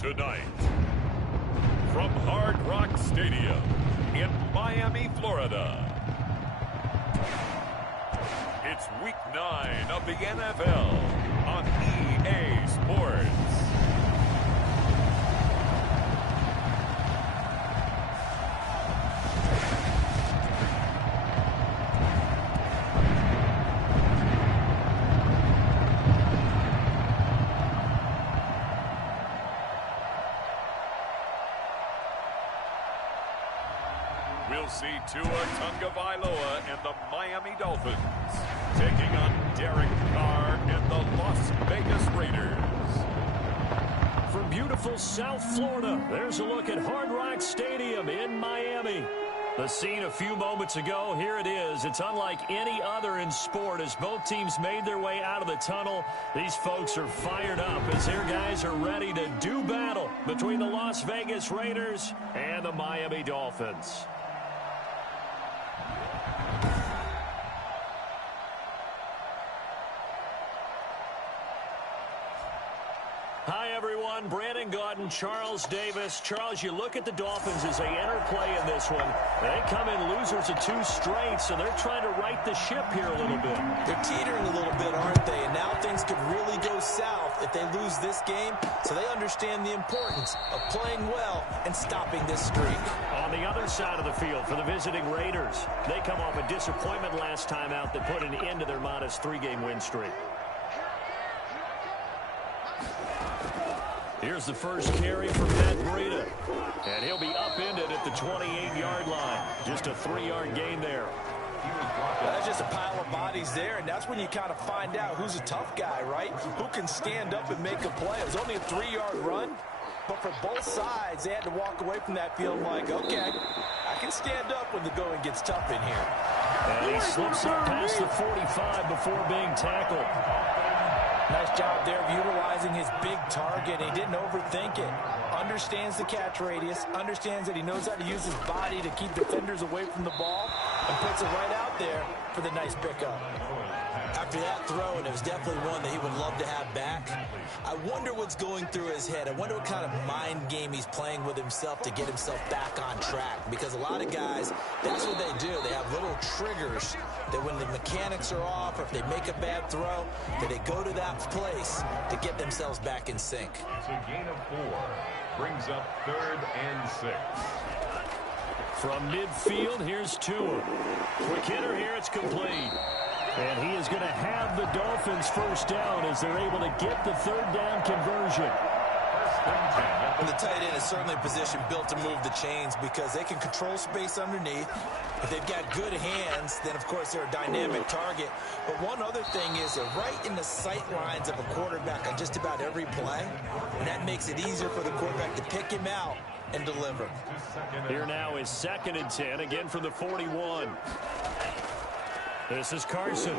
Tonight, from Hard Rock Stadium in Miami, Florida, it's Week 9 of the NFL on EA Sports. We'll see Tua Tagovailoa and the Miami Dolphins taking on Derek Carr and the Las Vegas Raiders. From beautiful South Florida, there's a look at Hard Rock Stadium in Miami. The scene a few moments ago, here it is. It's unlike any other in sport as both teams made their way out of the tunnel. These folks are fired up as their guys are ready to do battle between the Las Vegas Raiders and the Miami Dolphins. Hi, everyone. Brandon Gaudin, Charles Davis. Charles, you look at the Dolphins as they enter play in this one. They come in losers of 2 straight, so they're trying to right the ship here a little bit. They're teetering a little bit, aren't they? And now things could really go south if they lose this game, so they understand the importance of playing well and stopping this streak. On the other side of the field for the visiting Raiders, they come off a disappointment last time out that put an end to their modest 3-game win streak. Here's the first carry from Matt Breida. And he'll be upended at the 28-yard line. Just a 3-yard gain there. That's just a pile of bodies there, and that's when you kind of find out who's a tough guy, right? Who can stand up and make a play. It was only a 3-yard run, but for both sides, they had to walk away from that field like, okay, I can stand up when the going gets tough in here. And he slips up past the 45 before being tackled. Nice job there of utilizing his big target. He didn't overthink it. Understands the catch radius. Understands that he knows how to use his body to keep defenders away from the ball. And puts it right out there for the nice pickup. After that throw, and it was definitely one that he would love to have back, I wonder what's going through his head. I wonder what kind of mind game he's playing with himself to get himself back on track. Because a lot of guys, that's what they do. They have little triggers that when the mechanics are off or if they make a bad throw, that they go to that place to get themselves back in sync. It's a gain of 4. Brings up 3rd and 6. From midfield, here's Tua. Quick hitter here, it's complete. And he is going to have the Dolphins first down as they're able to get the 3rd down conversion. And the tight end is certainly a position built to move the chains because they can control space underneath. If they've got good hands, then, of course, they're a dynamic target. But one other thing is they're right in the sight lines of a quarterback on just about every play. And that makes it easier for the quarterback to pick him out and deliver. Here now is 2nd and 10, again from the 41. This is Carson.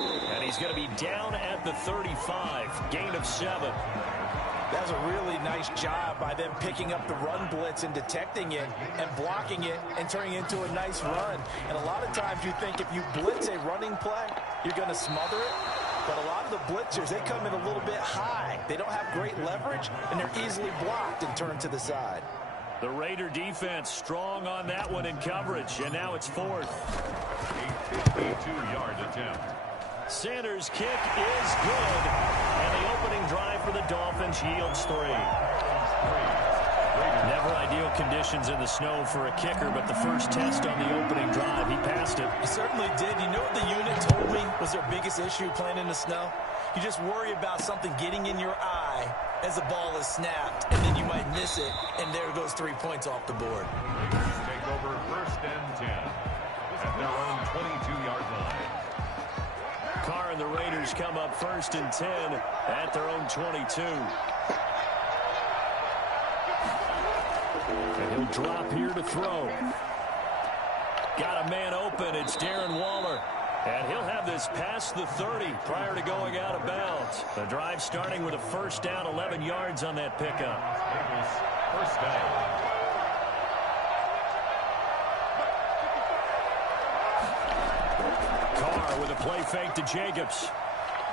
And he's going to be down at the 35. Gain of 7. That's a really nice job by them picking up the run blitz and detecting it and blocking it and turning it into a nice run. And a lot of times you think if you blitz a running play, you're going to smother it. But a lot of the blitzers, they come in a little bit high. They don't have great leverage, and they're easily blocked and turned to the side. The Raider defense strong on that one in coverage, and now it's 4th. A 52-yard attempt. Sanders' kick is good, and the opening drive for the Dolphins yields 3. Never ideal conditions in the snow for a kicker, but the first test on the opening drive, he passed it. He certainly did. You know what the unit told me was their biggest issue playing in the snow? You just worry about something getting in your eye as the ball is snapped, and then you might miss it, and there goes 3 points off the board. Take over 1st and 10 at their own 22-yard line. Carr and the Raiders come up 1st and 10 at their own 22. And he'll drop here to throw. Got a man open. It's Darren Waller. And he'll have this past the 30 prior to going out of bounds. The drive starting with a first down, 11 yards on that pickup. First down. Carr with a play fake to Jacobs.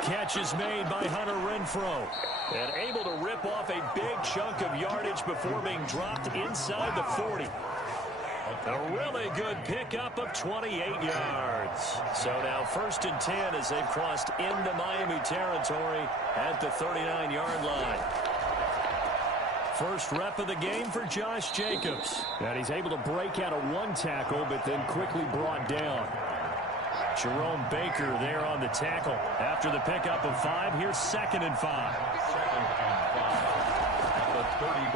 Catch is made by Hunter Renfrow. And able to rip off a big chunk of yardage before being dropped inside the 40. A really good pickup of 28 yards. So now 1st and 10 as they've crossed into Miami territory at the 39-yard line. First rep of the game for Josh Jacobs. And he's able to break out of one tackle, but then quickly brought down. Jerome Baker there on the tackle. After the pickup of 5, here's 2nd and 5.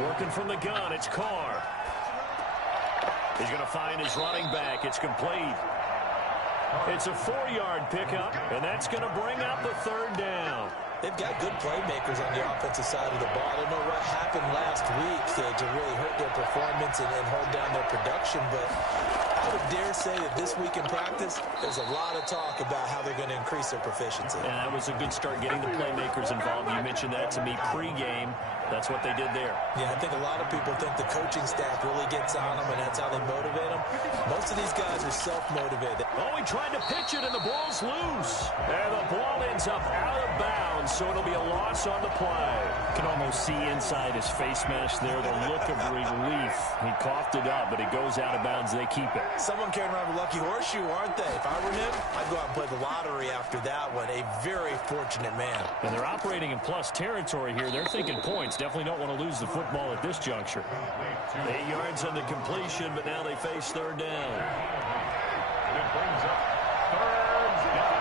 Working from the gun, it's Carr. He's going to find his running back. It's complete. It's a 4-yard pickup, and that's going to bring up the 3rd down. They've got good playmakers on the offensive side of the ball. I don't know what happened last week to really hurt their performance and hold down their production, but I would dare say that this week in practice, there's a lot of talk about how they're going to increase their proficiency. And that was a good start getting the playmakers involved. You mentioned that to me pregame. That's what they did there. Yeah, I think a lot of people think the coaching staff really gets on them, and that's how they motivate them. Most of these guys are self-motivated. Oh, he tried to pitch it, and the ball's loose. And the ball ends up out of bounds, so it'll be a loss on the play. You can almost see inside his face mask there the look of relief. He coughed it up, but it goes out of bounds. They keep it. Someone carrying around a lucky horseshoe, aren't they? If I were him, I'd go out and play the lottery after that one. A very fortunate man. And they're operating in plus territory here. They're thinking points. Definitely don't want to lose the football at this juncture. 8 yards on the completion, but now they face 3rd down. It brings up 3rd down.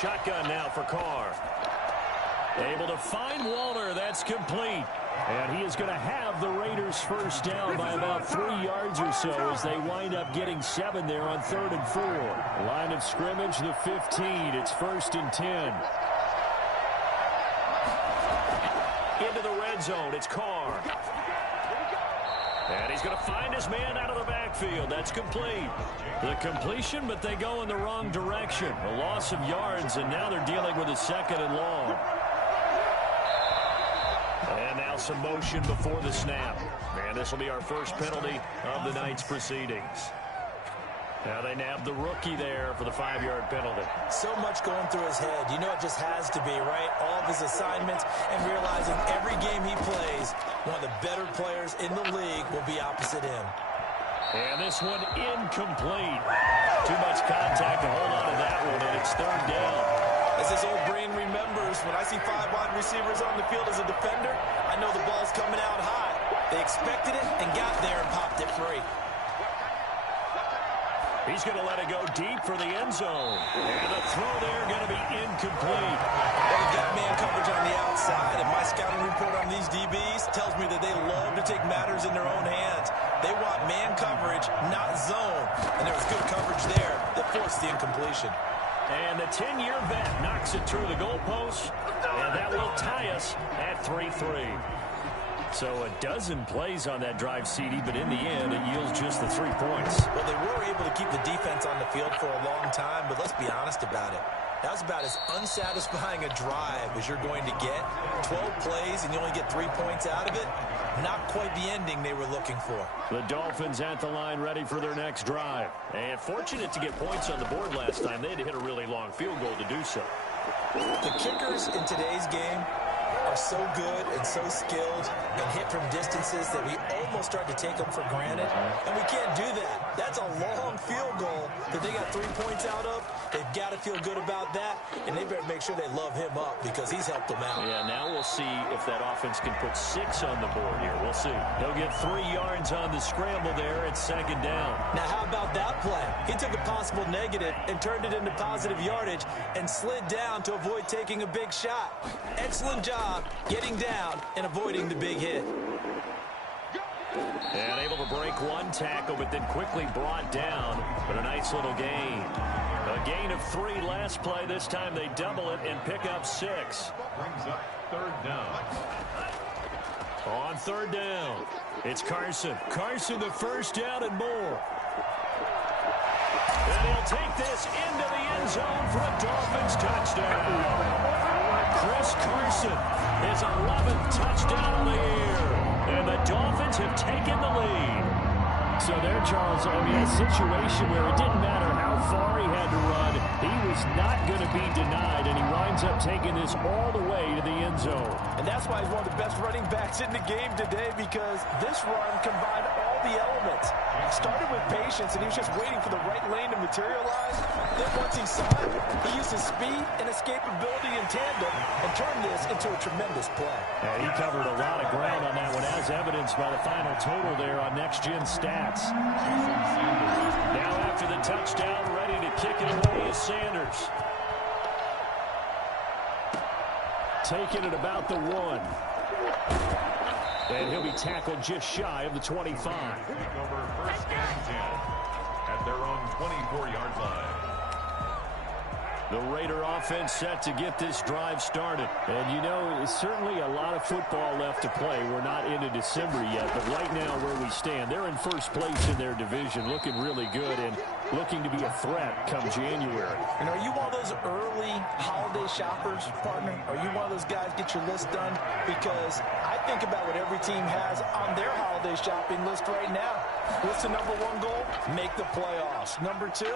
Shotgun now for Carr. Able to find Walter. That's complete. And he is going to have the Raiders first down by about 3 yards or so as they wind up getting 7 there on 3rd and 4. Line of scrimmage, the 15. It's 1st and 10. Into the red zone. It's Carr. And he's going to find his man out of the backfield. That's complete. The completion, but they go in the wrong direction. A loss of yards, and now they're dealing with a 2nd and long. And now some motion before the snap. And this will be our first penalty of the night's proceedings. Now they nabbed the rookie there for the 5-yard penalty. So much going through his head. You know it just has to be, right? All of his assignments and realizing every game he plays, one of the better players in the league will be opposite him. And this one incomplete. Too much contact to hold on to that one, and it's 3rd down. As his old brain remembers, when I see 5 wide receivers on the field as a defender, I know the ball's coming out high. They expected it and got there and popped it free. He's going to let it go deep for the end zone. And the throw there going to be incomplete. They've got man coverage on the outside, and my scouting report on these DBs tells me that they love to take matters in their own hands. They want man coverage, not zone. And there was good coverage there that forced the incompletion. And the 10-year vet knocks it through the goalpost, and that will tie us at 3-3. So a dozen plays on that drive, CD, but in the end, it yields just the 3 points. Well, they were able to keep the defense on the field for a long time, but let's be honest about it. That was about as unsatisfying a drive as you're going to get. 12 plays, and you only get 3 points out of it. Not quite the ending they were looking for. The Dolphins at the line ready for their next drive. And fortunate to get points on the board last time. They had to hit a really long field goal to do so. The kickers in today's game are so good and so skilled and hit from distances that we almost start to take them for granted. And we can't do that. That's a long field goal that they got 3 points out of. They've got to feel good about that, and they better make sure they love him up because he's helped them out. Yeah, now we'll see if that offense can put 6 on the board here. We'll see. They'll get 3 yards on the scramble there at 2nd down. Now, how about that play? He took a possible negative and turned it into positive yardage and slid down to avoid taking a big shot. Excellent job getting down and avoiding the big hit. And able to break one tackle, but then quickly brought down. But a nice little gain. A gain of 3 last play. This time they double it and pick up 6. Brings up 3rd down. On 3rd down, it's Carson. Carson, the first down and more. And he'll take this into the end zone for a Dolphins touchdown. Chris Carson, his 11th touchdown of the year. And the Dolphins have taken the lead. So there, Charles, I mean, a situation where it didn't matter how far he had to run, he was not going to be denied, and he winds up taking this all the way to the end zone. And that's why he's one of the best running backs in the game today, because this run combined all the elements. Started with patience, and he was just waiting for the right lane to materialize. Then once he saw it, he used his speed and escapability in tandem and turned this into a tremendous play. And he covered a lot of ground on that one, as evidenced by the final total there on Next Gen Stats. Now after the touchdown, ready to kick it away is Sanders. Taking it about the 1. And he'll be tackled just shy of the 25. Over first and 10 at their own 24-yard line. The Raider offense set to get this drive started. And, you know, it's certainly a lot of football left to play. We're not into December yet, but right now where we stand, they're in first place in their division, looking really good and looking to be a threat come January. And are you one of those early holiday shoppers, partner? Are you one of those guys get your list done? Because I think about what every team has on their holiday shopping list right now. What's the number 1 goal? Make the playoffs. Number 2,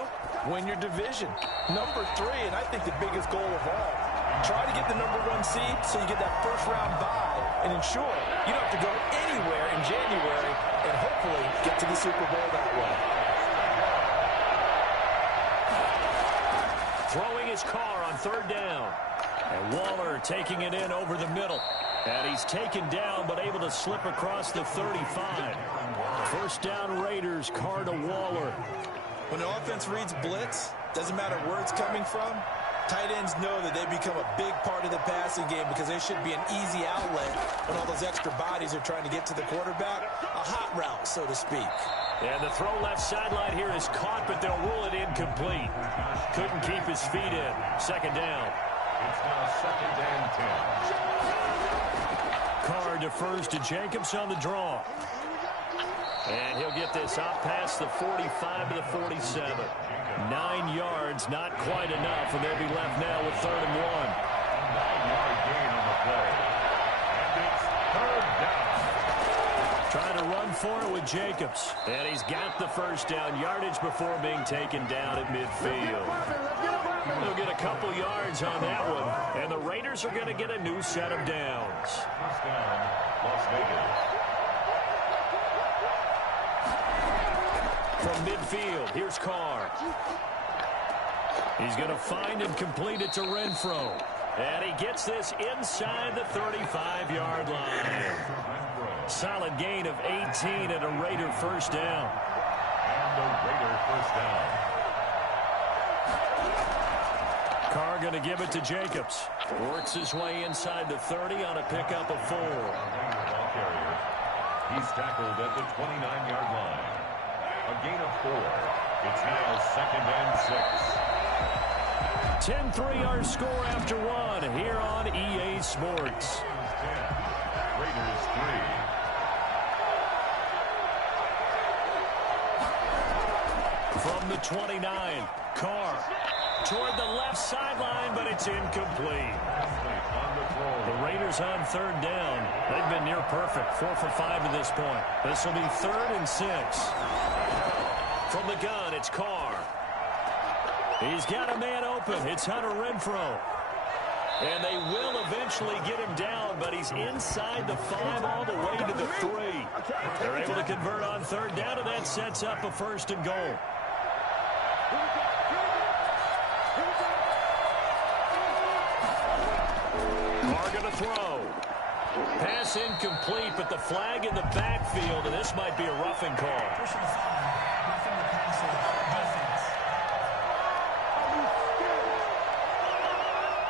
win your division. Number 3, and I think the biggest goal of all, try to get the number 1 seed so you get that first-round bye and ensure you don't have to go anywhere in January and hopefully get to the Super Bowl that way. Throwing his car on 3rd down. And Waller taking it in over the middle. And he's taken down but able to slip across the 35. First down Raiders, Carr to Waller. When the offense reads blitz, doesn't matter where it's coming from, tight ends know that they become a big part of the passing game because there should be an easy outlet when all those extra bodies are trying to get to the quarterback. A hot route, so to speak. And the throw left sideline here is caught, but they'll rule it incomplete. Couldn't keep his feet in. Second down. It's now 2nd and 10. Carr defers to Jacobs on the draw. And he'll get this out past the 45 to the 47. 9 yards, not quite enough, and they'll be left now with 3rd and 1. 9-yard gain on the play. And it's 3rd down. Trying to run for it with Jacobs. And he's got the first down, yardage before being taken down at midfield. They'll get a couple yards on that one, and the Raiders are going to get a new set of downs. First down, Las Vegas. From midfield, here's Carr. He's going to find and complete it to Renfro. And he gets this inside the 35-yard line. Solid gain of 18 and a Raider first down. And the Raider first down. Carr going to give it to Jacobs. Works his way inside the 30 on a pickup of 4. He's tackled at the 29-yard line. A gain of 4. It's now 2nd and 6. 10-3 our score after 1 here on EA Sports. Raiders 3. From the 29, Carr toward the left sideline, but it's incomplete. The Raiders on 3rd down. They've been near perfect, 4 for 5 to this point. This will be 3rd and 6. From the gun, it's Carr. He's got a man open. It's Hunter Renfro. And they will eventually get him down, but he's inside the 5 all the way to the 3. They're able to convert on 3rd down, and that sets up a 1st and goal. Carr going to throw. Pass incomplete, but the flag in the backfield, and this might be a roughing call.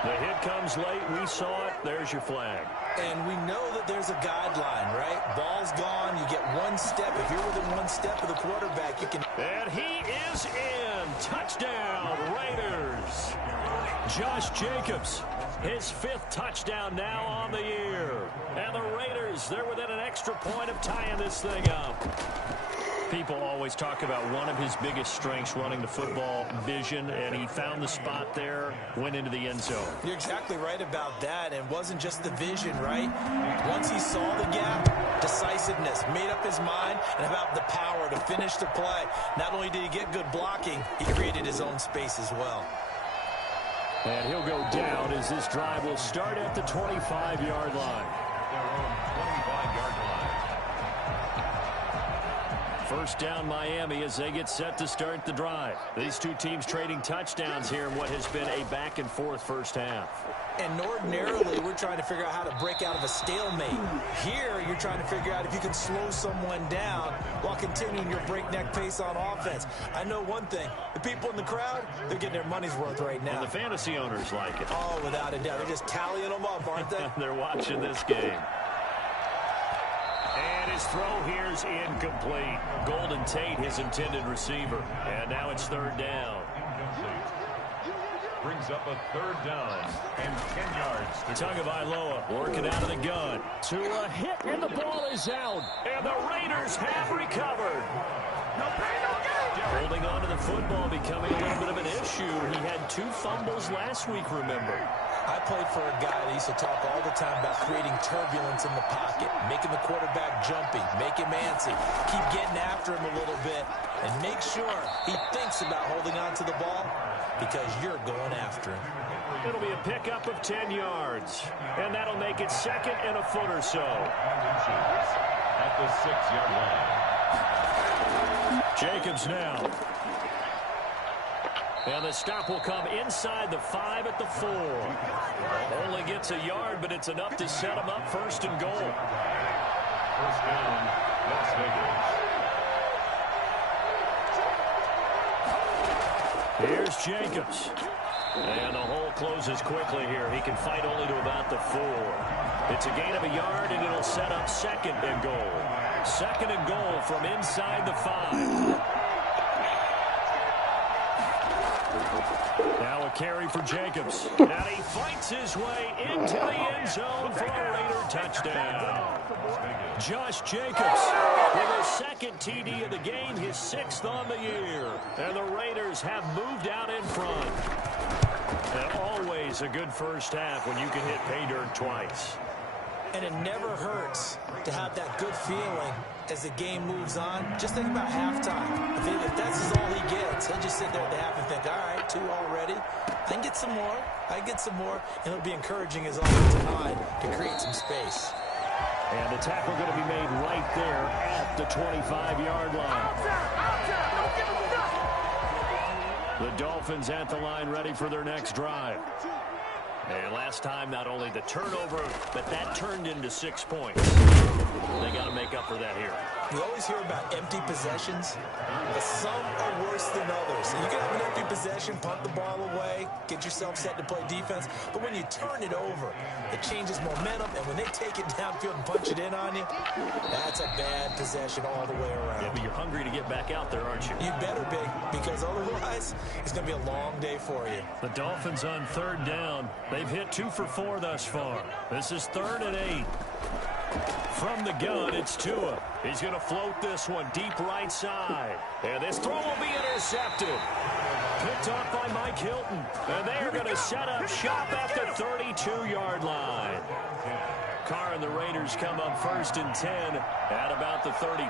The hit comes late. We saw it. There's your flag. And we know that there's a guideline, right? Ball's gone. You get 1 step. If you're within 1 step of the quarterback, you can... And he is in. Touchdown, Raiders. Josh Jacobs, his 5th touchdown now on the year. And the Raiders, they're within an extra point of tying this thing up. People always talk about one of his biggest strengths running the football, vision, and he found the spot there, went into the end zone. You're exactly right about that. And it wasn't just the vision, right? Once he saw the gap, decisiveness, made up his mind, and about the power to finish the play. Not only did he get good blocking, he created his own space as well. And he'll go down as this drive will start at the 25-yard line. Their own 25-yard line. First down Miami as they get set to start the drive. These two teams trading touchdowns here in what has been a back-and-forth first half. And ordinarily, we're trying to figure out how to break out of a stalemate. Here, you're trying to figure out if you can slow someone down while continuing your breakneck pace on offense. I know one thing. The people in the crowd, they're getting their money's worth right now. And the fantasy owners like it. Oh, without a doubt. They're just tallying them up, aren't they? They're watching this game. And his throw here's incomplete. Golden Tate, his intended receiver. And now it's third down. Brings up a third down and 10 yards. Tagovailoa working out of the gun. To a hit, and the ball is out. And the Raiders have recovered. Holding on to the football becoming a little bit of an issue. He had 2 fumbles last week, remember. I played for a guy that used to talk all the time about creating turbulence in the pocket, making the quarterback jumpy, make him antsy, keep getting after him a little bit, and make sure he thinks about holding on to the ball because you're going after him. It'll be a pickup of 10 yards, and that'll make it second and a foot or so. At the 6-yard line. Jacobs now. And the stop will come inside the 5 at the 4. Only gets a yard, but it's enough to set him up first and goal. First down, Las Vegas. Here's Jacobs. And the hole closes quickly here. He can fight only to about the 4. It's a gain of a yard, and it'll set up second and goal. Second and goal from inside the 5. Now a carry for Jacobs. And he fights his way into the end zone for a Raider touchdown. Josh Jacobs with his second TD of the game, his 6th on the year. And the Raiders have moved out in front. And always a good first half when you can hit pay dirt twice. And it never hurts to have that good feeling as the game moves on. Just think about halftime. If that's all he gets, he'll just sit there at the half and think, all right, 2 already. I can get some more. I can get some more. And it'll be encouraging his offensive line to create some space. And the tackle going to be made right there at the 25-yard line. The Dolphins at the line ready for their next drive. And last time, not only the turnover, but that turned into 6 points. They got to make up for that here. We always hear about empty possessions, but some are worse than others. You can have an empty possession, punt the ball away, get yourself set to play defense, but when you turn it over, it changes momentum, and when they take it downfield and punch it in on you, that's a bad possession all the way around. Yeah, but you're hungry to get back out there, aren't you? You better be, because otherwise, it's going to be a long day for you. The Dolphins on third down. They've hit 2 for 4 thus far. This is 3rd and 8. From the gun, it's Tua. He's going to float this one deep right side. And this throw will be intercepted. Picked off by Mike Hilton. And they are going to set up shop at the 32-yard line. Carr and the Raiders come up 1st and 10 at about the 32.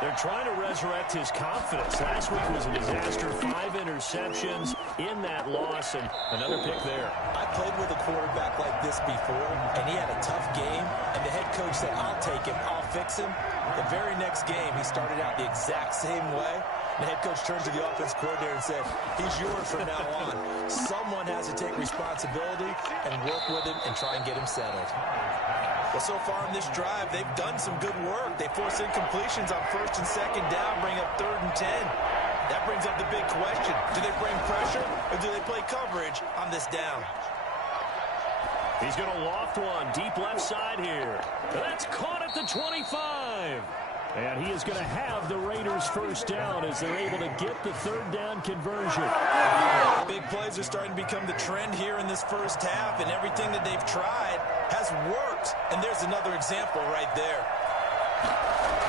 They're trying to resurrect his confidence. Last week was a disaster. 5 interceptions in that loss, and another pick there. I played with a quarterback like this before, and he had a tough game, and the head coach said, I'll take him, I'll fix him. The very next game, he started out the exact same way. The head coach turned to the offense coordinator and said, he's yours from now on. Someone has to take responsibility and work with him and try and get him settled. Well, so far in this drive, they've done some good work. They force incompletions on 1st and 2nd down, bring up 3rd and 10. That brings up the big question. Do they bring pressure or do they play coverage on this down? He's going to loft one deep left side here. That's caught at the 25. And he is going to have the Raiders first down as they're able to get the 3rd down conversion. Big plays are starting to become the trend here in this first half, and everything that they've tried has worked. And there's another example right there.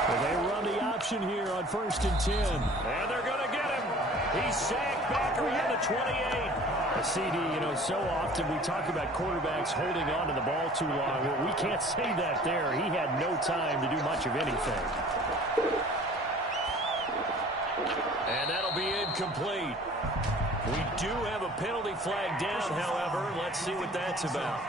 Well, they run the option here on 1st and 10. And they're going to get him. He's sacked back around the 28. CD, so often we talk about quarterbacks holding on to the ball too long. Well, we can't say that there. He had no time to do much of anything. And that'll be incomplete. We do have a penalty flag down, however. Let's see what that's about.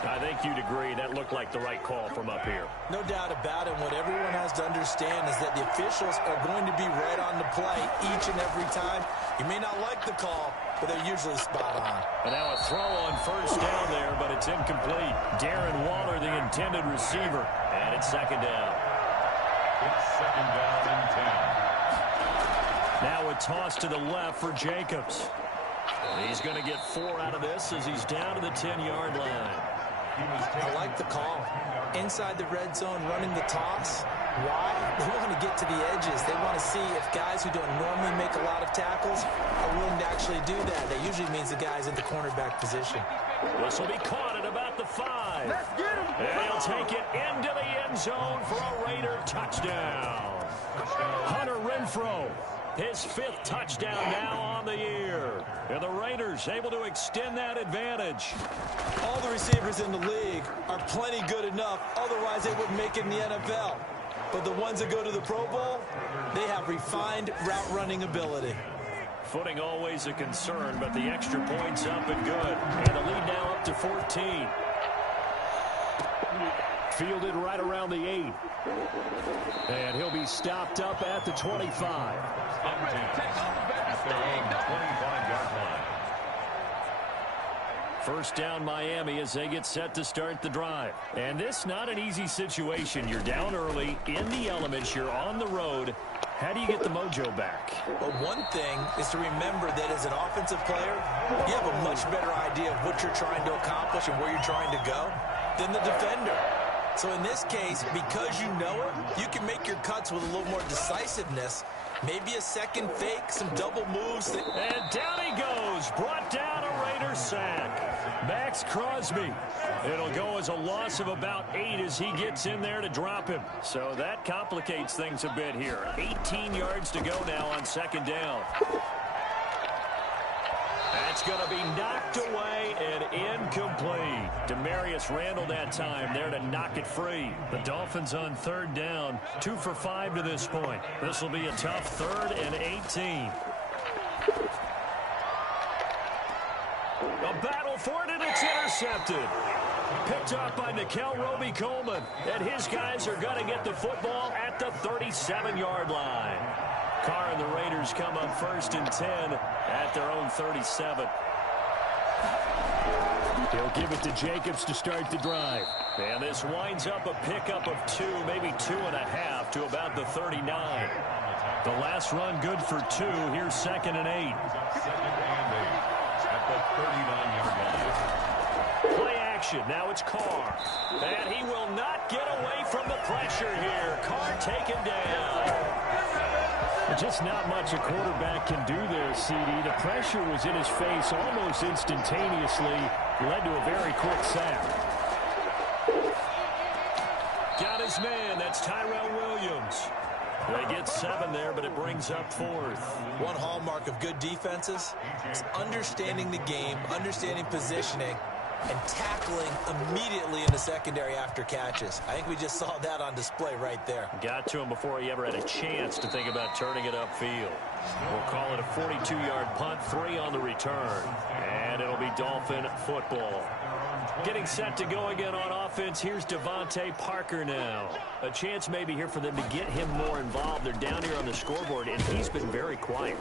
I think you'd agree that looked like the right call from up here. No doubt about it. What everyone has to understand is that the officials are going to be right on the play each and every time. You may not like the call, but they're usually spot on. And now a throw on 1st down there, but it's incomplete. Darren Waller, the intended receiver. And it's 2nd down. It's 2nd down and 10. Now a toss to the left for Jacobs. He's going to get 4 out of this as he's down to the 10-yard line. I like the call. Inside the red zone, running the toss. Why? They want to get to the edges. They want to see if guys who don't normally make a lot of tackles are willing to actually do that. That usually means the guy's in the cornerback position. This will be caught at about the 5. Let's get him. And he'll take it into the end zone for a Raider touchdown. Hunter Renfrow, his 5th touchdown now on the year. And the Raiders able to extend that advantage. All the receivers in the league are plenty good enough. Otherwise, they wouldn't make it in the NFL. But the ones that go to the Pro Bowl, they have refined route running ability. Footing always a concern, but the extra point's up and good. And the lead now up to 14. Fielded right around the 8. And he'll be stopped up at the 25. At their own 25-yard line. 1st down Miami as they get set to start the drive. And this not an easy situation. You're down early, in the elements, you're on the road. How do you get the mojo back? Well, one thing is to remember that as an offensive player, you have a much better idea of what you're trying to accomplish and where you're trying to go than the defender. So in this case, because you know it, you can make your cuts with a little more decisiveness. Maybe a second fake, some double moves. And down he goes. Brought down a Raider sack. Max Crosby. It'll go as a loss of about 8 as he gets in there to drop him. So that complicates things a bit here. 18 yards to go now on 2nd down. That's going to be knocked away and incomplete. Demarius Randall that time there to knock it free. The Dolphins on 3rd down. 2 for 5 to this point. This will be a tough 3rd and 18. A battle for it, and it's intercepted. Picked off by Nikel Roby-Coleman. And his guys are going to get the football at the 37-yard line. Carr and the Raiders come on 1st and 10 at their own 37. He'll give it to Jacobs to start the drive. And this winds up a pickup of 2, maybe 2.5 to about the 39. The last run good for 2. Here's 2nd and 8. 2nd and 8 at the 39-yard line. Play action. Now it's Carr. And he will not get away from the pressure here. Carr taken down. Just not much a quarterback can do there, CD. The pressure was in his face almost instantaneously. Led to a very quick sack. Got his man. That's Tyrell Williams. They get 7 there, but it brings up 4th. One hallmark of good defenses is understanding the game, understanding positioning, and tackling immediately in the secondary after catches. I think we just saw that on display right there. Got to him before he ever had a chance to think about turning it upfield. We'll call it a 42-yard punt, 3 on the return. And it'll be Dolphin football. Getting set to go again on offense. Here's Devontae Parker now. A chance maybe here for them to get him more involved. They're down here on the scoreboard, and he's been very quiet.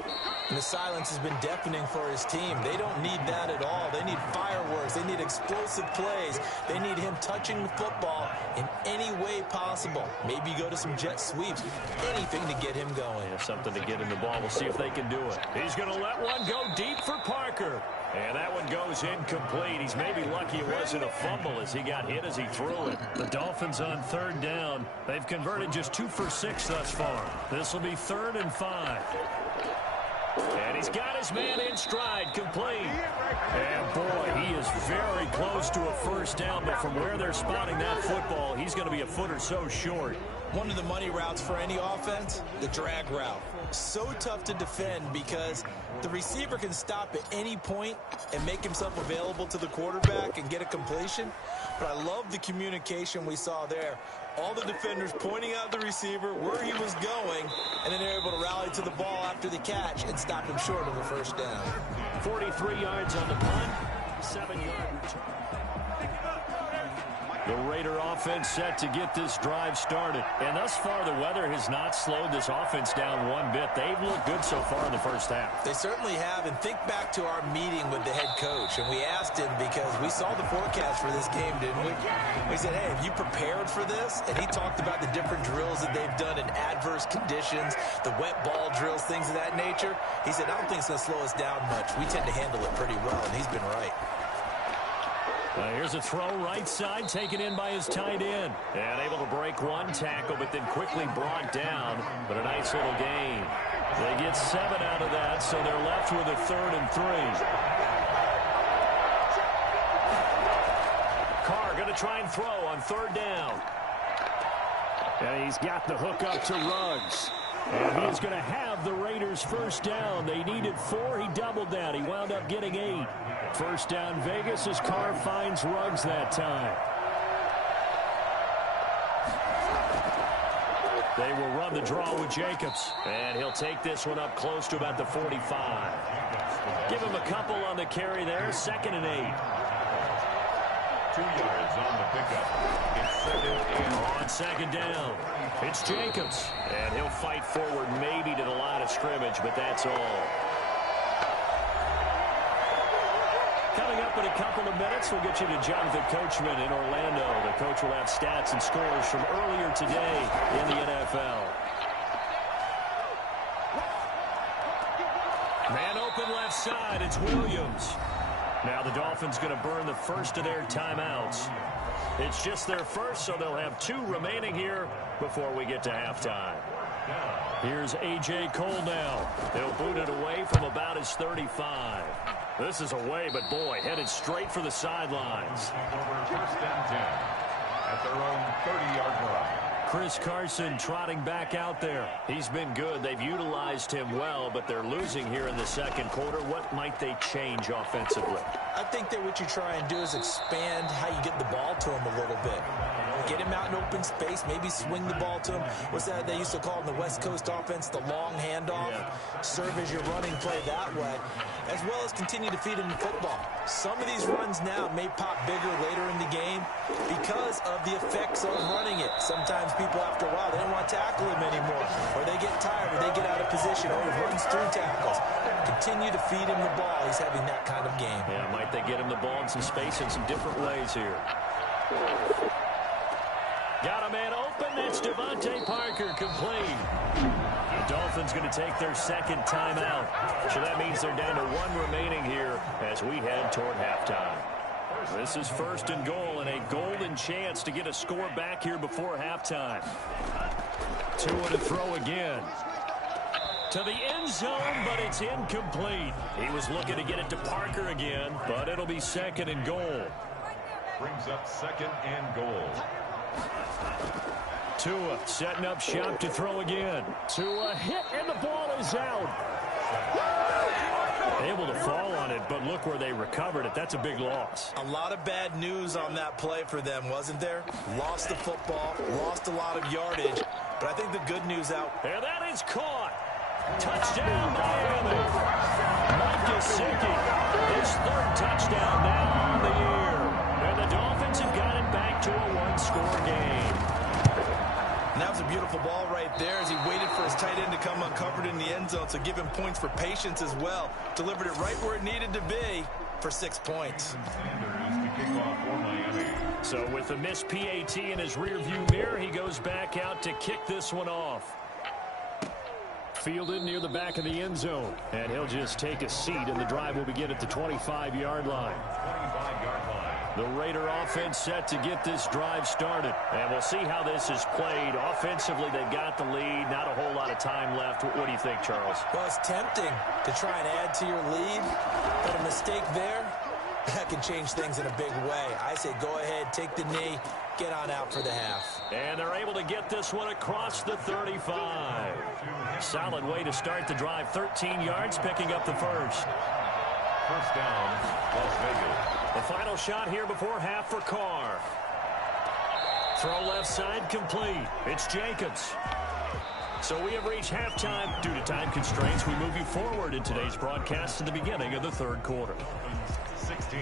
And the silence has been deafening for his team. They don't need that at all. They need fireworks. They need explosive plays. They need him touching the football in any way possible. Maybe go to some jet sweeps. Anything to get him going. Yeah, something to get him the ball. We'll see if they can do it. He's going to let one go deep for Parker. And that one goes incomplete. He's maybe lucky it wasn't a fumble as he got hit as he threw it. The Dolphins on 3rd down. They've converted just 2 for 6 thus far. This will be 3rd and 5. And he's got his man in stride, complete. And, boy, he is very close to a first down, but from where they're spotting that football, he's going to be a foot or so short. One of the money routes for any offense, the drag route. So tough to defend because the receiver can stop at any point and make himself available to the quarterback and get a completion. But I love the communication we saw there. All the defenders pointing out the receiver, where he was going, and then they're able to rally to the ball after the catch and stop him short of a first down. 43 yards on the punt, 7-yard return. The Raider offense set to get this drive started. And thus far, the weather has not slowed this offense down one bit. They've looked good so far in the first half. They certainly have. And think back to our meeting with the head coach. And we asked him because we saw the forecast for this game, didn't we? We said, hey, have you prepared for this? And he talked about the different drills that they've done in adverse conditions, the wet ball drills, things of that nature. He said, I don't think it's going to slow us down much. We tend to handle it pretty well, and he's been right. Here's a throw right side, taken in by his tight end. And able to break one tackle, but then quickly brought down. But a nice little gain. They get 7 out of that, so they're left with a 3rd and 3. Carr going to try and throw on 3rd down. And he's got the hook up to Ruggs. And he's going to have the Raiders first down. They needed 4. He doubled that. He wound up getting 8. First down Vegas as Carr finds Ruggs that time. They will run the draw with Jacobs. And he'll take this one up close to about the 45. Give him a couple on the carry there. 2nd and 8. 2 yards on the pickup. It's 2nd and on 2nd down. It's Jacobs. And he'll fight forward maybe to the line of scrimmage, but that's all. Coming up in a couple of minutes, we'll get you to Jonathan Coachman in Orlando. The coach will have stats and scores from earlier today in the NFL. Man open left side, it's Williams. Now the Dolphins going to burn the first of their timeouts. It's just their first, so they'll have 2 remaining here before we get to halftime. Here's A.J. Cole now. He'll boot it away from about his 35. This is away, but boy, headed straight for the sidelines. First and 10 at their own 30-yard line. Chris Carson trotting back out there. He's been good. They've utilized him well, but they're losing here in the second quarter. What might they change offensively? I think that what you try and do is expand how you get the ball to him a little bit. Get him out in open space, maybe swing the ball to him. What's that they used to call in the West Coast offense, the long handoff? Serve as your running play that way, as well as continue to feed him the football. Some of these runs now may pop bigger later in the game because of the effects of running it. Sometimes people, after a while, they don't want to tackle him anymore, or they get tired, or they get out of position, or he runs through tackles. Continue to feed him the ball. He's having that kind of game. Yeah, might they get him the ball in some space in some different ways here. Got a man open. That's Devontae Parker, complete. The Dolphins going to take their 2nd timeout. So that means they're down to 1 remaining here as we head toward halftime. This is 1st and goal and a golden chance to get a score back here before halftime. Tua to throw again. To the end zone, but it's incomplete. He was looking to get it to Parker again, but it'll be 2nd and goal. Brings up 2nd and goal. Tua setting up shop to throw again. Tua hit, and the ball is out. Able to fall on it, but look where they recovered it. That's a big loss. A lot of bad news on that play for them, wasn't there? Lost the football, lost a lot of yardage. But I think the good news out. And that is caught. Touchdown, Miami. Mike Gesicki, his 3rd touchdown now on the year. And the Dolphins have got it back to a 1-score game. And that was a beautiful ball right there as he waited for his tight end to come uncovered in the end zone. So give him points for patience as well. Delivered it right where it needed to be for 6 points. Sanders to kick off for Miami. So with the missed PAT in his rearview mirror, he goes back out to kick this one off. Fielded near the back of the end zone. And he'll just take a seat, and the drive will begin at the 25-yard line. 25-yard line. The Raider offense set to get this drive started. And we'll see how this is played. Offensively, they've got the lead. Not a whole lot of time left. What do you think, Charles? Well, it's tempting to try and add to your lead, but a mistake there, that can change things in a big way. I say go ahead, take the knee, get on out for the half. And they're able to get this one across the 35. Solid way to start the drive. 13 yards, picking up the first. First down, Las Vegas. The final shot here before half for Carr. Throw left side complete. It's Jacobs. So we have reached halftime. Due to time constraints, we move you forward in today's broadcast to the beginning of the third quarter. 16.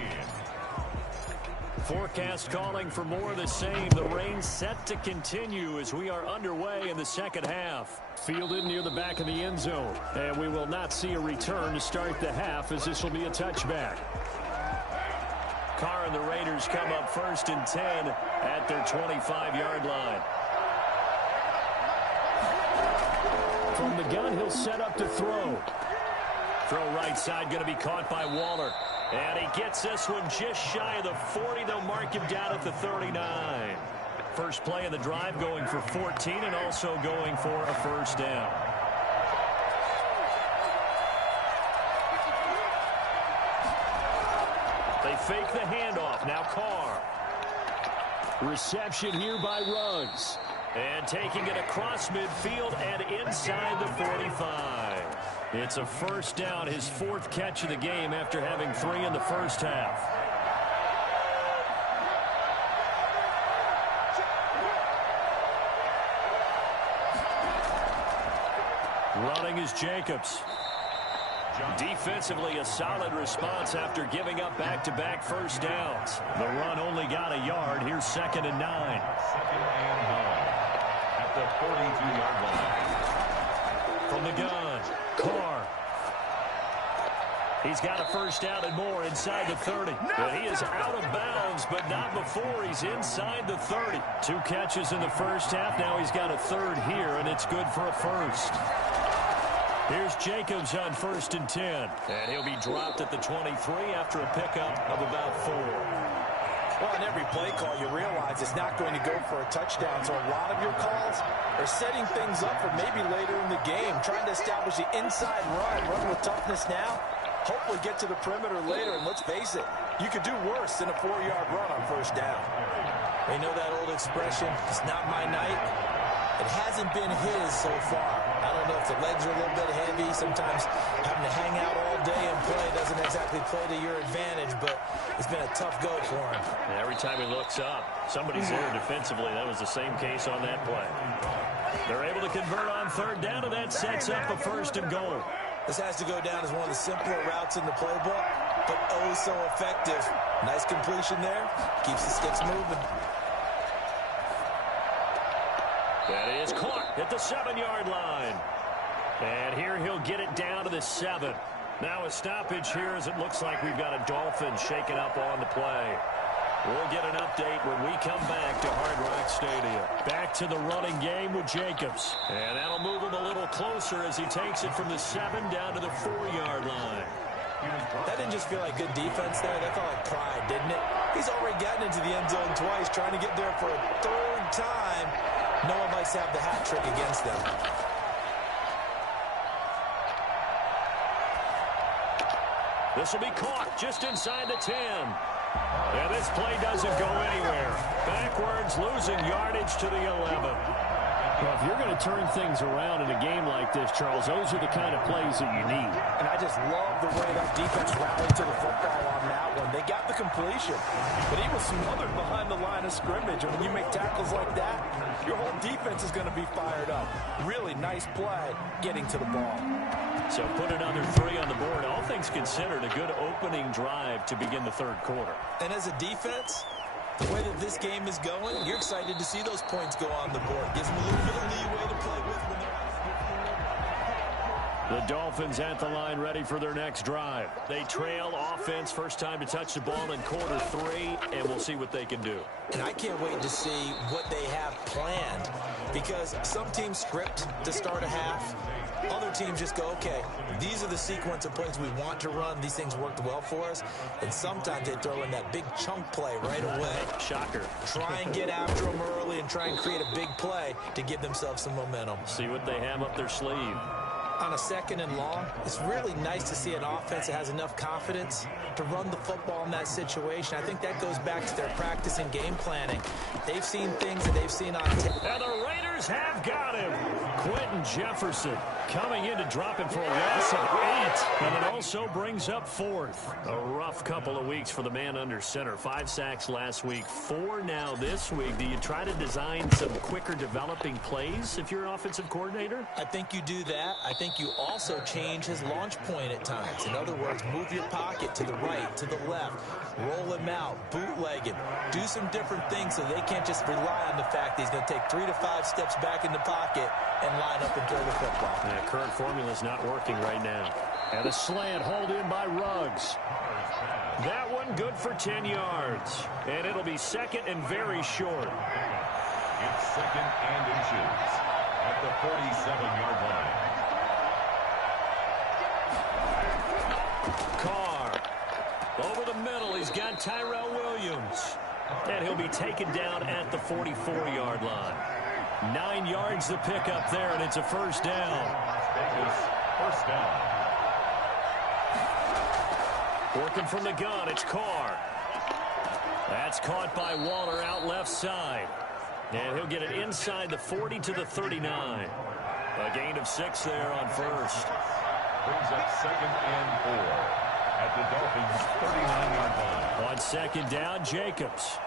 Forecast calling for more of the same. The rain set to continue as we are underway in the second half. Fielded near the back of the end zone. And we will not see a return to start the half as this will be a touchback. Carr and the Raiders come up first and 10 at their 25-yard line. From the gun, he'll set up to throw. Throw right side going to be caught by Waller. And he gets this one just shy of the 40. They'll mark him down at the 39. First play of the drive going for 14 and also going for a first down. They fake the handoff. Now Carr. Reception here by Ruggs. And taking it across midfield and inside the 45. It's a first down, his fourth catch of the game after having 3 in the first half. Running is Jacobs. Defensively, a solid response after giving up back-to-back first downs. The run only got a yard. Here's 2nd and 9. 2nd and 9 at the 42-yard line. From the gun, Carr. He's got a first down and more inside the 30. But he is out of bounds, but not before he's inside the 30. 2 catches in the first half. Now he's got a third here, and it's good for a first. Here's Jacobs on 1st and 10. And he'll be dropped at the 23 after a pickup of about 4. Well, in every play call, you realize it's not going to go for a touchdown. So a lot of your calls are setting things up for maybe later in the game, trying to establish the inside run with toughness now, hopefully get to the perimeter later. And let's face it, you could do worse than a 4-yard run on first down. You know that old expression, it's not my night. It hasn't been his so far. I don't know if the legs are a little bit heavy. Sometimes having to hang out all day and play doesn't exactly play to your advantage, but it's been a tough go for him. And every time he looks up, somebody's there defensively. That was the same case on that play. They're able to convert on third down, and that sets up a 1st and goal. This has to go down as one of the simpler routes in the playbook, but oh so effective. Nice completion there. Keeps the sticks moving. That is caught at the 7-yard line. And here he'll get it down to the 7. Now a stoppage here as it looks like we've got a Dolphin shaking up on the play. We'll get an update when we come back to Hard Rock Stadium. Back to the running game with Jacobs. And that'll move him a little closer as he takes it from the 7 down to the 4-yard line. That didn't just feel like good defense there. That felt like pride, didn't it? He's already gotten into the end zone twice, trying to get there for a 3rd time. No one likes to have the hat trick against them. This will be caught just inside the 10. And this play doesn't go anywhere. Backwards, losing yardage to the 11. Well, if you're going to turn things around in a game like this, Charles, those are the kind of plays that you need. And I just love the way that defense rallied to the football on that one. They got the completion, but he was smothered behind the line of scrimmage. And when you make tackles like that, your whole defense is going to be fired up. Really nice play getting to the ball. So put another 3 on the board. All things considered, a good opening drive to begin the third quarter. And as a defense, the way that this game is going, you're excited to see those points go on the board. Gives them a little bit of leeway to play with when they're The Dolphins at the line ready for their next drive. They trail offense, first time to touch the ball in quarter 3, and we'll see what they can do. And I can't wait to see what they have planned, because some teams script to start a half. Other teams just go, okay, these are are the sequence of plays we want to run. These things worked well for us, and sometimes they throw in that big chunk play right away. Shocker. Try and get after them early and try and create a big play to give themselves some momentum. See what they have up their sleeve. On a 2nd and long, it's really nice to see an offense that has enough confidence to run the football in that situation. I think that goes back to their practice and game planning. They've seen things that they've seen on tape. And the Raiders have got him. Quentin Jefferson coming in to drop him for a loss of 8. And it also brings up 4th. A rough couple of weeks for the man under center. 5 sacks last week, 4 now this week. Do you try to design some quicker developing plays if you're an offensive coordinator? I think you do that. I think you also change his launch point at times. In other words, move your pocket to the right, to the left, roll him out, bootleg him, do some different things so they can't just rely on the fact that he's going to take 3 to 5 steps back in the pocket and line up and throw the football. Yeah, current formula is not working right now. And a slant hauled in by Ruggs. That one good for 10 yards. And it'll be 2nd and very short. It's 2nd and inches at the 47-yard line. Carr. Over the middle, he's got Tyrell Williams. And he'll be taken down at the 44-yard line. 9 yards to pick up there, and it's a first down. First down. Working from the gun, it's Carr. That's caught by Waller out left side. And he'll get it inside the 40 to the 39. A gain of 6 there on first. Brings up 2nd and 4 at the Dolphins' 39-yard line. On 2nd down, Jacobs.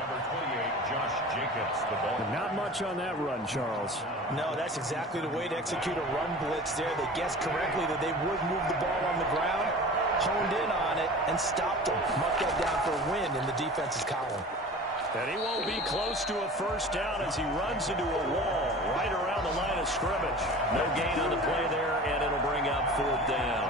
Number 28, Josh Jacobs, the ball. Not much on that run, Charles. No, that's exactly the way to execute a run blitz there. They guessed correctly that they would move the ball on the ground, honed in on it, and stopped them. Mark that down for a win in the defense's column. And he won't be close to a first down as he runs into a wall right around the line of scrimmage. No gain on the play there, and it'll bring up 4th down.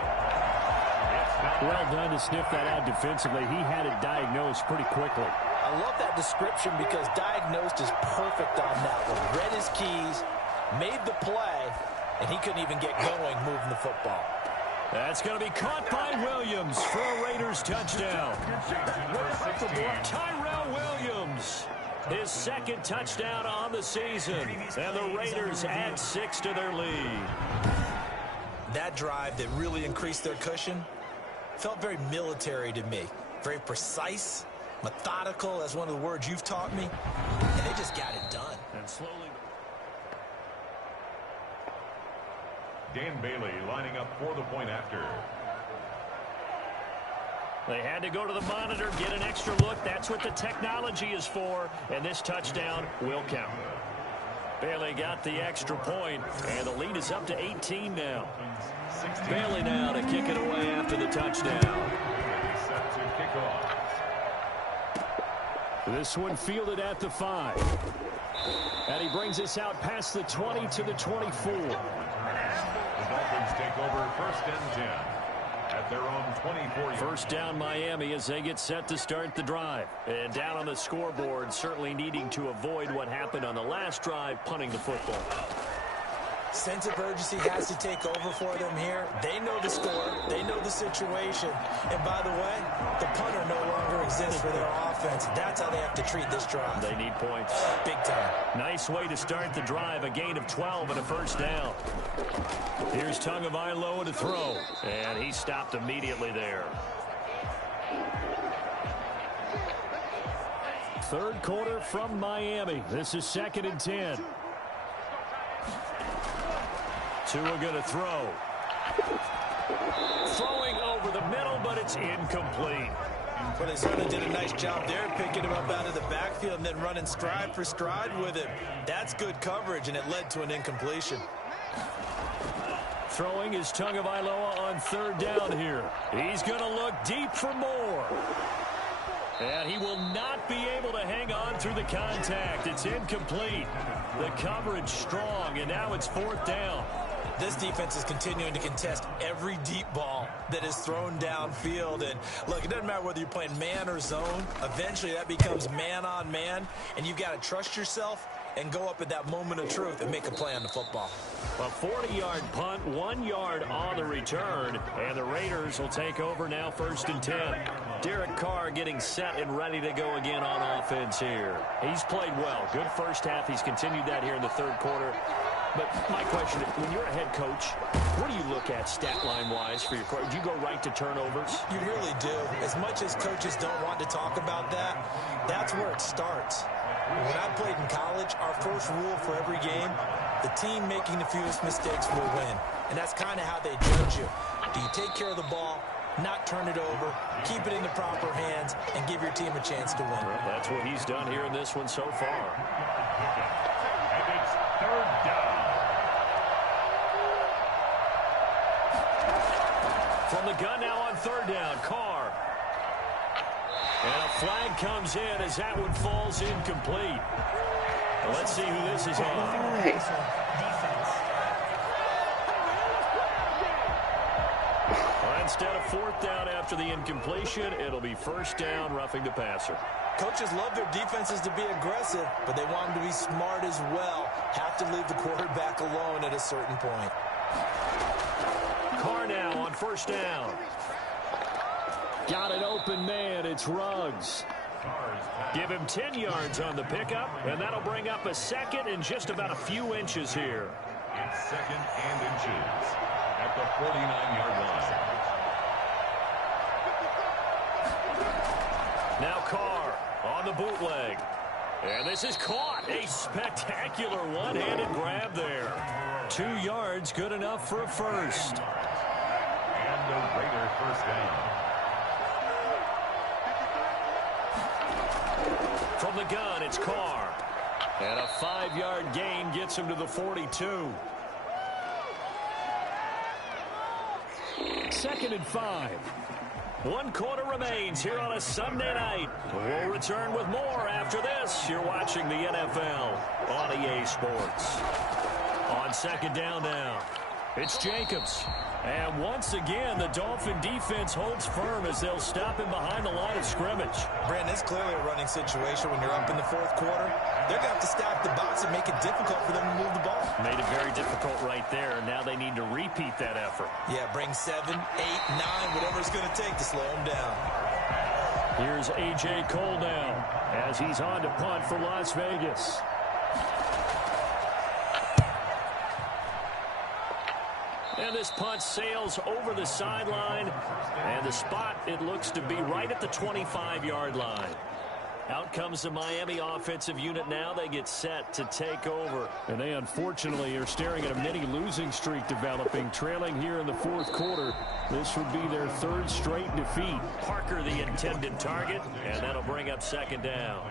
Well done to sniff that out defensively. He had it diagnosed pretty quickly. I love that description because diagnosed is perfect on that one. Read his keys, made the play, and he couldn't even get going moving the football. That's going to be caught by Williams for a Raiders touchdown. Tyrell Williams, his 2nd touchdown on the season. And the Raiders add 6 to their lead. That drive that really increased their cushion felt very military to me. Very precise, methodical, that's one of the words you've taught me. And they just got it done. And slowly... Dan Bailey lining up for the point after. They had to go to the monitor, get an extra look. That's what the technology is for. And this touchdown will count. Bailey got the extra point, and the lead is up to 18 now. Bailey now to kick it away after the touchdown. Set to kick off. This one fielded at the 5. And he brings us out past the 20 to the 24. The Dolphins take over 1st and 10 at their own 24. First down Miami as they get set to start the drive. And down on the scoreboard, certainly needing to avoid what happened on the last drive, punting the football. Sense of urgency has to take over for them here. They know the score. They know the situation. And by the way, the punter no longer exists for their offense. That's how they have to treat this drive. They need points. Big time. Nice way to start the drive. A gain of 12 and a first down. Here's Tagovailoa to throw. And he stopped immediately there. Third quarter from Miami. This is 2nd and 10. Tua going to throw. Throwing over the middle, but it's incomplete. Well, they certainly did a nice job there, picking him up out of the backfield and then running stride for stride with him. That's good coverage, and it led to an incompletion. Throwing is Tagovailoa on 3rd down here. He's going to look deep for more. And he will not be able to hang on through the contact. It's incomplete. The coverage strong, and now it's 4th down. This defense is continuing to contest every deep ball that is thrown downfield. And look, it doesn't matter whether you're playing man or zone. Eventually that becomes man on man, and you've got to trust yourself and go up at that moment of truth and make a play on the football. A 40-yard punt, 1 yard on the return, and the Raiders will take over now 1st and 10. Derek Carr getting set and ready to go again on offense here. He's played well. Good first half. He's continued that here in the third quarter. But my question is, when you're a head coach, what do you look at stat line-wise for your coach? Do you go right to turnovers? You really do. As much as coaches don't want to talk about that, that's where it starts. When I played in college, our first rule for every game, the team making the fewest mistakes will win. And that's kind of how they judge you. Do you take care of the ball, not turn it over, keep it in the proper hands, and give your team a chance to win? Well, that's what he's done here in this one so far. And it's 3rd down. From the gun now on 3rd down, Carr. And a flag comes in as that one falls incomplete. Well, let's see who this is on. Well, instead of 4th down after the incompletion, it'll be 1st down, roughing the passer. Coaches love their defenses to be aggressive, but they want them to be smart as well. Have to leave the quarterback alone at a certain point. Carr now on 1st down. Got an open man. It's Ruggs. Give him 10 yards on the pickup, and that'll bring up a 2nd and just about a few inches here. It's 2nd and inches at the 49-yard line. Now Carr on the bootleg. And this is caught. A spectacular one-handed grab there. 2 yards, good enough for a first. And the Raider 1st down. From the gun, it's Carr. And a 5-yard gain gets him to the 42. 2nd and 5. 1 quarter remains here on a Sunday night. We'll return with more after this. You're watching the NFL on EA Sports. On 2nd down now, it's Jacobs. And once again, the Dolphin defense holds firm as they'll stop him behind the line of scrimmage. Brandon, it's clearly a running situation when you're up in the 4th quarter. They're going to have to stack the box and make it difficult for them to move the ball. Made it very difficult right there. Now they need to repeat that effort. Yeah, bring 7, 8, 9, whatever it's going to take to slow them down. Here's A.J. Cole now as he's on to punt for Las Vegas. And this punt sails over the sideline, and the spot, it looks to be right at the 25-yard line. Out comes the Miami offensive unit now. They get set to take over. And they unfortunately are staring at a mini losing streak developing, trailing here in the 4th quarter. This would be their 3rd straight defeat. Parker the intended target, and that'll bring up 2nd down.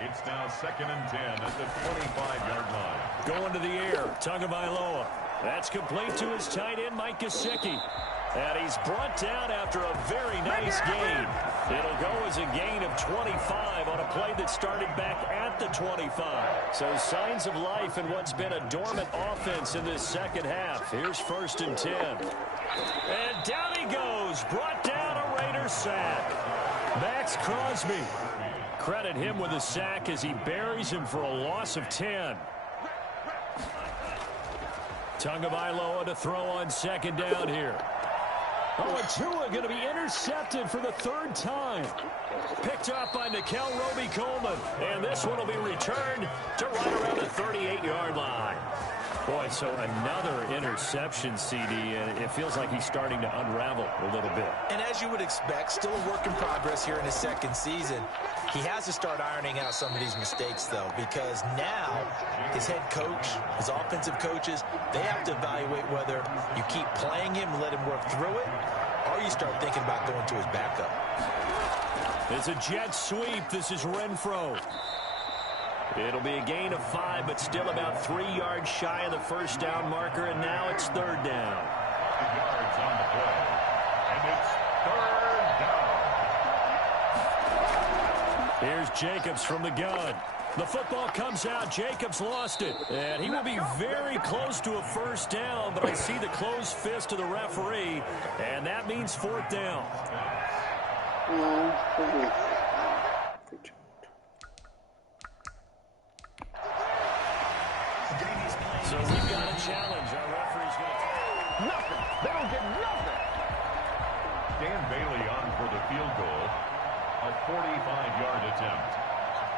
It's now 2nd and 10 at the 25-yard line. Going to the air, Tagovailoa. That's complete to his tight end, Mike Gesicki. And he's brought down after a very nice gain. It'll go as a gain of 25 on a play that started back at the 25. So signs of life in what's been a dormant offense in this 2nd half. Here's 1st and 10. And down he goes. Brought down a Raider sack. Max Crosby. Credit him with a sack as he buries him for a loss of 10. Tagovailoa to throw on 2nd down here. Oh, and Tua going to be intercepted for the 3rd time. Picked up by Nickel Roby-Coleman. And this one will be returned to right around the 38-yard line. Boy, so another interception, CD, and it feels like he's starting to unravel a little bit. And as you would expect, still a work in progress here in his 2nd season. He has to start ironing out some of these mistakes, though, because now his head coach, his offensive coaches, they have to evaluate whether you keep playing him and let him work through it, or you start thinking about going to his backup. It's a jet sweep. This is Renfro. It'll be a gain of 5, but still about 3 yards shy of the 1st down marker, and now it's 3rd down. 2 yards on the play, and it's 3rd down. Here's Jacobs from the gun. The football comes out. Jacobs lost it. And he will be very close to a 1st down, but I see the closed fist of the referee, and that means 4th down. So we've got a Nothing. They don't get nothing. Dan Bailey on for the field goal. A 45-yard attempt.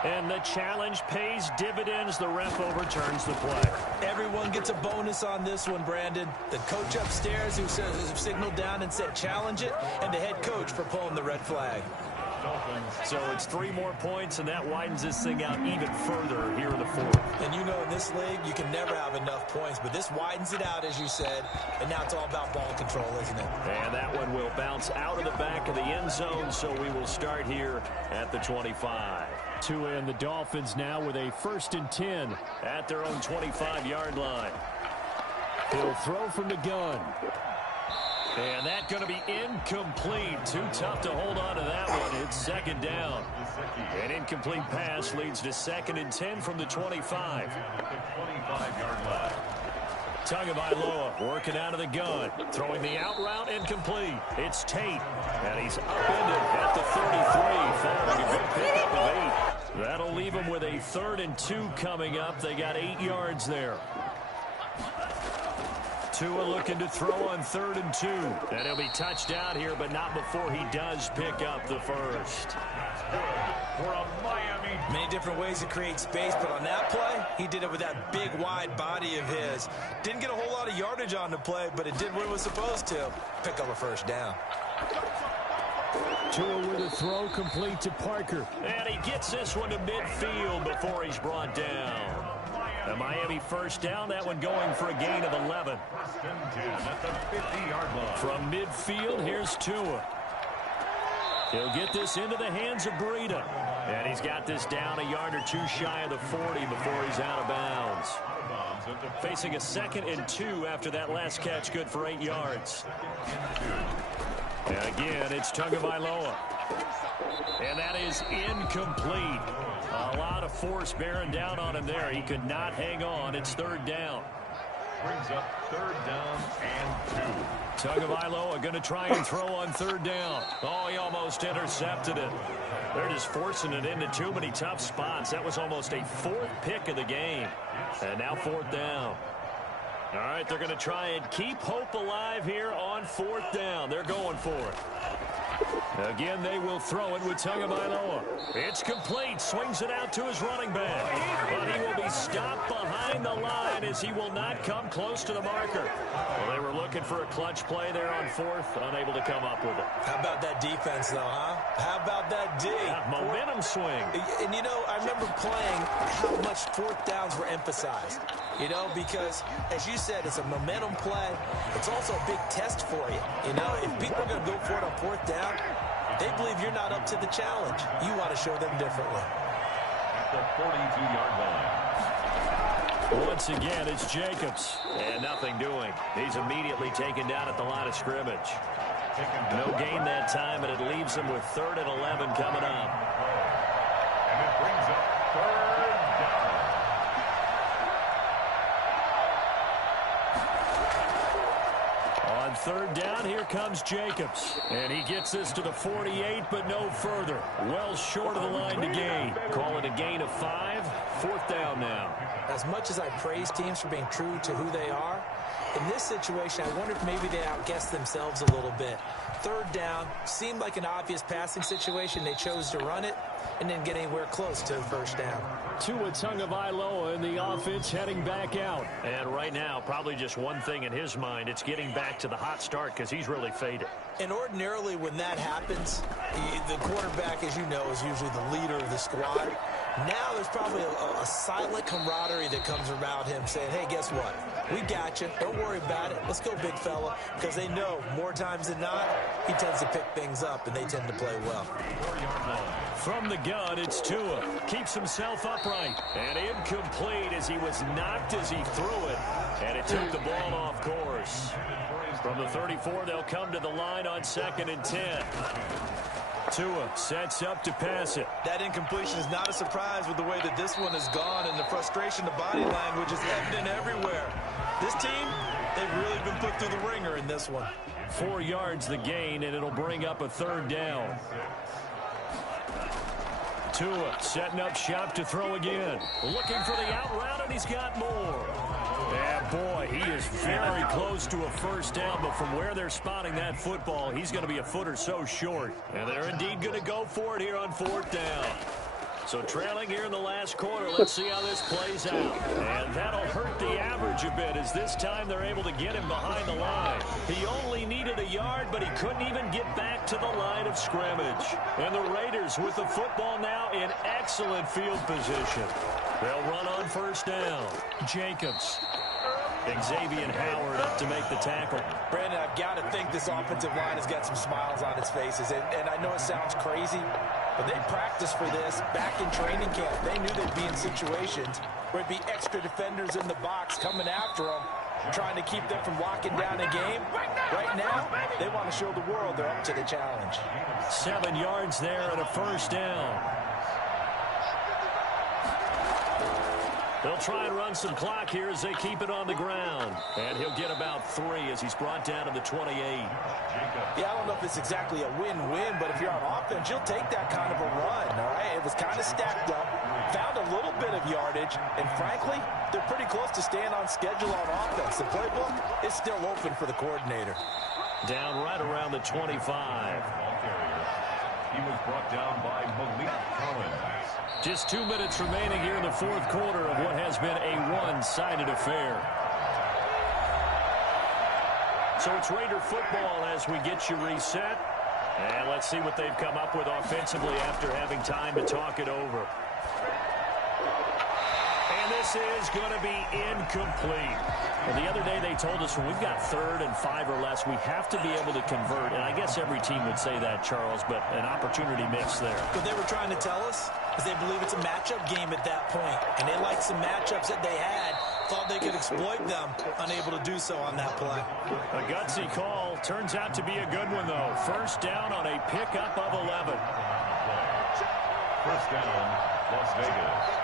And the challenge pays dividends. The ref overturns the play. Everyone gets a bonus on this one, Brandon. The coach upstairs who signaled down and said challenge it, and the head coach for pulling the red flag. So it's 3 more points, and that widens this thing out even further here in the fourth. And you know, in this league, you can never have enough points, but this widens it out, as you said, and now it's all about ball control, isn't it? And that one will bounce out of the back of the end zone, so we will start here at the 25. Tua and the Dolphins now with a 1st and 10 at their own 25-yard line. He'll throw from the gun. And that's going to be incomplete. Too tough to hold on to that one. It's 2nd down. An incomplete pass leads to 2nd and 10 from the 25. 25-yard line. Tagovailoa working out of the gun. Throwing the out route incomplete. It's Tate. And he's upended at the 33. Following a good pickup of 8. That'll leave him with a 3rd and 2 coming up. They got 8 yards there. Tua looking to throw on 3rd and 2. And he'll be touched out here, but not before he does pick up the first. For a Miami. Many different ways to create space, but on that play, he did it with that big, wide body of his. Didn't get a whole lot of yardage on the play, but it did what it was supposed to. Pick up a 1st down. Tua with a throw complete to Parker. And he gets this one to midfield before he's brought down. The Miami 1st down, that one going for a gain of 11. 1st and 10 at the 50-yard line. From midfield, here's Tua. He'll get this into the hands of Breida. And he's got this down a yard or 2 shy of the 40 before he's out of bounds. Facing a 2nd and 2 after that last catch, good for 8 yards. And again, it's Tagovailoa. And that is incomplete. A lot of force bearing down on him there. He could not hang on. It's 3rd down. Brings up 3rd down and 2. Tagovailoa going to try and throw on 3rd down. Oh, he almost intercepted it. They're just forcing it into too many tough spots. That was almost a 4th pick of the game. And now 4th down. All right, they're going to try and keep hope alive here on 4th down. They're going for it. Again, they will throw it with Tagovailoa. It's complete. Swings it out to his running back. But he will be stopped behind the line as he will not come close to the marker. Well, they were looking for a clutch play there on 4th, unable to come up with it. How about that defense, though, huh? How about that D? Yeah, momentum swing. And, you know, I remember playing how much 4th downs were emphasized. You know, because, as you said, it's a momentum play. It's also a big test for you. You know, if people are going to go for it on 4th down, they believe you're not up to the challenge. You want to show them differently. At the 42-yard line. Once again, it's Jacobs. And nothing doing. He's immediately taken down at the line of scrimmage. No gain that time, and it leaves him with 3rd and 11 coming up. And it brings up 3rd down. On 3rd down, here comes Jacobs. And he gets this to the 48, but no further. Well short of the line to gain. Call it a gain of 5. 4th down now. As much as I praise teams for being true to who they are, in this situation, I wonder if maybe they outguessed themselves a little bit. 3rd down seemed like an obvious passing situation. They chose to run it and didn't get anywhere close to the 1st down. Tua Tagovailoa in the offense heading back out. And right now, probably just one thing in his mind. It's getting back to the hot start because he's really faded. And ordinarily when that happens, the quarterback, as you know, is usually the leader of the squad. Now there's probably a silent camaraderie that comes around him saying, hey, guess what? We got you. Don't worry about it. Let's go, big fella. Because they know more times than not, he tends to pick things up, and they tend to play well. From the gun, it's Tua. Keeps himself upright. And incomplete as he was knocked as he threw it. And it took the ball off course. From the 34, they'll come to the line on 2nd and 10. Tua sets up to pass it. That incompletion is not a surprise with the way that this one has gone, and the frustration, the body language is evident everywhere. This team, they've really been put through the ringer in this one. 4 yards the gain, and it'll bring up a 3rd down. Tua setting up shop to throw again. Looking for the out route, and he's got more. Yeah, boy, he is very close to a first down, but from where they're spotting that football, he's going to be a foot or so short. And they're indeed going to go for it here on 4th down. So trailing here in the last quarter, let's see how this plays out. And that'll hurt the average a bit as this time they're able to get him behind the line. He only needed a yard, but he couldn't even get back to the line of scrimmage. And the Raiders with the football now in excellent field position. They'll run on first down. Jacobs. Xavier Howard up to make the tackle. Brandon, I've got to think this offensive line has got some smiles on its faces. And I know it sounds crazy, but they practiced for this back in training camp. They knew they'd be in situations where it'd be extra defenders in the box coming after them, trying to keep them from locking down a game. Right now, they want to show the world they're up to the challenge. 7 yards there and a first down. They'll try and run some clock here as they keep it on the ground. And he'll get about 3 as he's brought down to the 28. Yeah, I don't know if it's exactly a win-win, but if you're on offense, you'll take that kind of a run, all right? It was kind of stacked up, found a little bit of yardage, and frankly, they're pretty close to staying on schedule on offense. The playbook is still open for the coordinator. Down right around the 25. He was brought down by Malik Collins. Just 2 minutes remaining here in the 4th quarter of what has been a one-sided affair. So it's Raider football as we get you reset. And let's see what they've come up with offensively after having time to talk it over. And this is going to be incomplete. Well, the other day they told us when we've got 3rd and 5 or less, we have to be able to convert. And I guess every team would say that, Charles, but an opportunity missed there. What they were trying to tell us is they believe it's a matchup game at that point. And they liked some matchups that they had, thought they could exploit them, unable to do so on that play. A gutsy call. Turns out to be a good one, though. First down on a pickup of 11. First down, Las Vegas.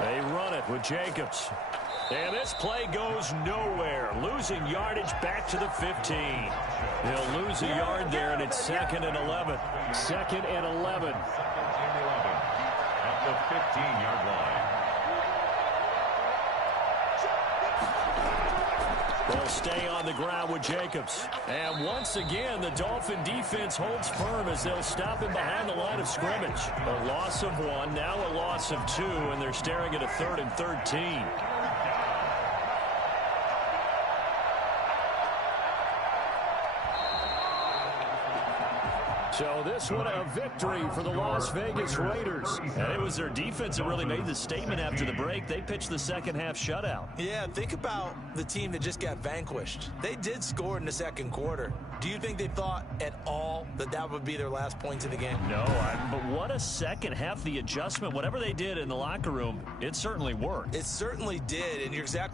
They run it with Jacobs. And this play goes nowhere. Losing yardage back to the 15. They'll lose a yard there, and it's 2nd and 11. 2nd and 11. At the 15-yard line. They'll stay on the ground with Jacobs. And once again, the Dolphin defense holds firm as they'll stop him behind the line of scrimmage. A loss of 1, now a loss of 2, and they're staring at a 3rd and 13. So this one a victory for the Las Vegas Raiders. And it was their defense that really made the statement after the break. They pitched the second half shutout. Yeah, think about the team that just got vanquished. They did score in the 2nd quarter. Do you think they thought at all that that would be their last points of the game? No, but what a second half. The adjustment, whatever they did in the locker room, it certainly worked. It certainly did, and you're exactly